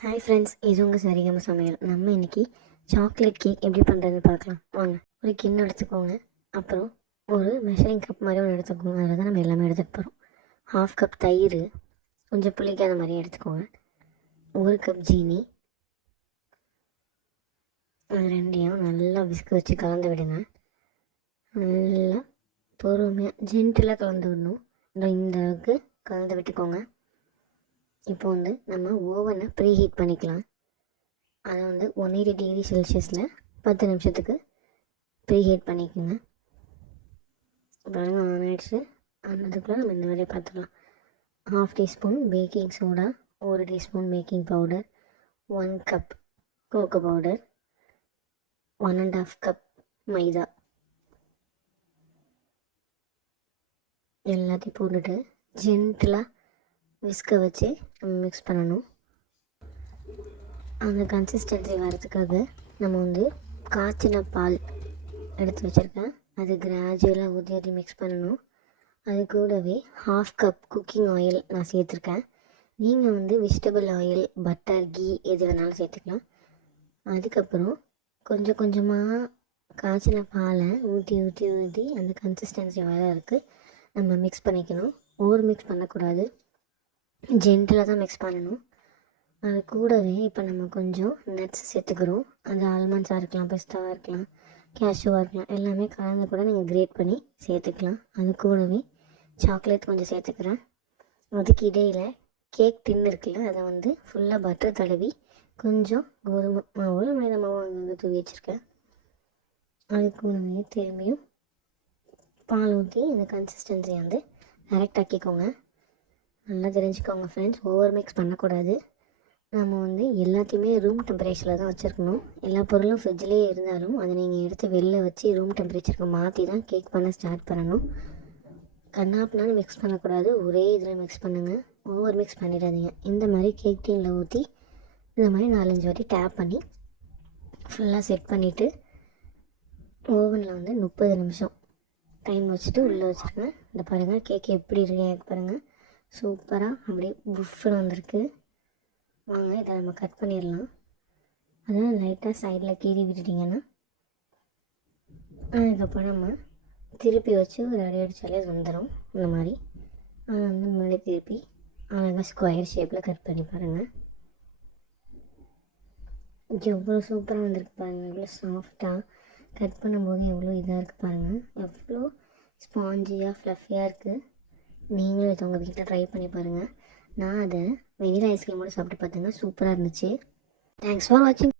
Hi friends, இது உங்கள் சரிகம சமையல். நம்ம இன்றைக்கி சாக்லேட் கேக் எப்படி பண்ணுறதுன்னு பார்க்கலாம் வாங்க. ஒரு கிண்ணம் எடுத்துக்கோங்க. அப்புறம் ஒரு மெஷரிங் கப் மாதிரி ஒன்று எடுத்துக்கோங்க. அதில் தான் நம்ம எல்லாமே எடுத்துகிட்டு போகிறோம். 1/2 கப் தயிர், கொஞ்சம் புளிக்காத மாதிரி எடுத்துக்கோங்க. 1 கப் ஜீனி, அது ரெண்டையும் நல்லா விஸ்க வச்சு கலந்து விடுங்க. நல்லா பொறுமையாக ஜென்டிலாக கலந்து விடணும். இந்த அளவுக்கு கலந்து விட்டுக்கோங்க. இப்போ நம்ம ஓவனை ப்ரீ ஹீட் பண்ணிக்கலாம். அதை 180 டிகிரி செல்சியஸில் 10 நிமிஷத்துக்கு ப்ரீ ஹீட் பண்ணிக்கோங்க. பாருங்கள், ஆன் ஆகிடுச்சு. ஆனதுக்குள்ளே நம்ம இந்த வேலையை பார்த்துக்கலாம். 1/2 teaspoon baking soda, 1 teaspoon baking powder, 1 cup cocoa powder, 1 1/2 cup maida எல்லாத்தையும் போட்டுட்டு ஜென்டிலாக விஸ்க வச்சு நம்ம மிக்ஸ் பண்ணணும். அந்த கன்சிஸ்டன்சி வரதுக்காக நம்ம காய்ச்சின பால் எடுத்து வச்சுருக்கேன். அது கிராஜுவலாக ஊற்றி மிக்ஸ் பண்ணணும். அது கூடவே 1/2 கப் குக்கிங் ஆயில் நான் சேர்த்துருக்கேன். நீங்கள் வெஜிடபிள் ஆயில், பட்டர், கீ எது வேணாலும் சேர்த்துக்கலாம். அதுக்கப்புறம் கொஞ்சம் கொஞ்சமாக காய்ச்சின பாலை ஊற்றி ஊற்றி ஊற்றி அந்த கன்சிஸ்டன்சி வர இருக்குது நம்ம மிக்ஸ் பண்ணிக்கணும். ஓவர் மிக்ஸ் பண்ணக்கூடாது, ஜென்டிலாக தான் மிக்ஸ் பண்ணணும். அது கூடவே இப்போ நம்ம கொஞ்சம் நட்ஸ் சேர்த்துக்கிறோம். அது ஆல்மண்ட்ஸாக இருக்கலாம், பெஸ்ட்டாக இருக்கலாம், கேஷ்யூவாக இருக்கலாம், எல்லாமே கலந்து கூட நீங்கள் கிரேட் பண்ணி சேர்த்துக்கலாம். அது கூடவே சாக்லேட் கொஞ்சம் சேர்த்துக்கிறேன். அதுக்கு இடையில் கேக் டின் இருக்குல்ல, அதை ஃபுல்லாக பட்டர் தடவி கொஞ்சம் கோதுமை மாவு, மைதா மாவு அங்கே தூவி வச்சுருக்கேன். அது கூடவே திரும்பியும் பால் ஊற்றி இந்த கன்சிஸ்டன்சியை கரெக்ட் ஆக்கிக்கோங்க. நல்லா தெரிஞ்சுக்கோங்க ஃப்ரெண்ட்ஸ், ஓவர் மிக்ஸ் பண்ணக்கூடாது. நம்ம எல்லாத்தையுமே ரூம் டெம்பரேச்சரில் தான் வச்சுருக்கணும். எல்லா பொருளும் ஃப்ரிட்ஜ்லேயே இருந்தாலும் அதை நீங்கள் எடுத்து வெளில வச்சு ரூம் டெம்பரேச்சருக்கு மாற்றி தான் கேக் பண்ண ஸ்டார்ட் பண்ணணும். கண்ணாப்பினாலும் மிக்ஸ் பண்ணக்கூடாது, ஒரே இதில் மிக்ஸ் பண்ணுங்கள். ஓவர் மிக்ஸ் பண்ணிடாதீங்க. இந்த மாதிரி கேக் டீனில் ஊற்றி இந்த மாதிரி 4-5 வாட்டி டேப் பண்ணி ஃபுல்லாக செட் பண்ணிவிட்டு ஓவனில் 30 நிமிஷம் டைம் வச்சுட்டு உள்ளே வச்சுருங்க. இந்த பாருங்கள் கேக் எப்படி இருக்கு பாருங்கள், சூப்பராக அப்படியே புஃப்னு வந்திருக்கு. வாங்க, இதை நம்ம கட் பண்ணிடலாம். அதான் லைட்டாக சைடில் கீறி விட்டுட்டிங்கன்னா அதுக்கப்புறம் நம்ம திருப்பி வச்சு ஒரு அடி அடித்தாலே வந்துடும். இந்த மாதிரி அதை முன்னாடி திருப்பி அழகாக ஸ்கொயர் ஷேப்பில் கட் பண்ணி பாருங்கள். எவ்வளோ சூப்பராக வந்திருக்கு பாருங்கள், எவ்வளோ சாஃப்டாக கட் பண்ணும்போது எவ்வளோ இதாக இருக்குது பாருங்கள், எவ்வளோ ஸ்பாஞ்சியாக ஃப்ளஃபியாக இருக்குது. நீங்களும் இதை உங்கள் வீட்டில் ட்ரை பண்ணி பாருங்கள். நான் அதை வெனிலா ஐஸ்கிரீமோடு சாப்பிட்டு பார்த்தேங்க, சூப்பராக இருந்துச்சு. தேங்க்ஸ் ஃபார் வாட்சிங்.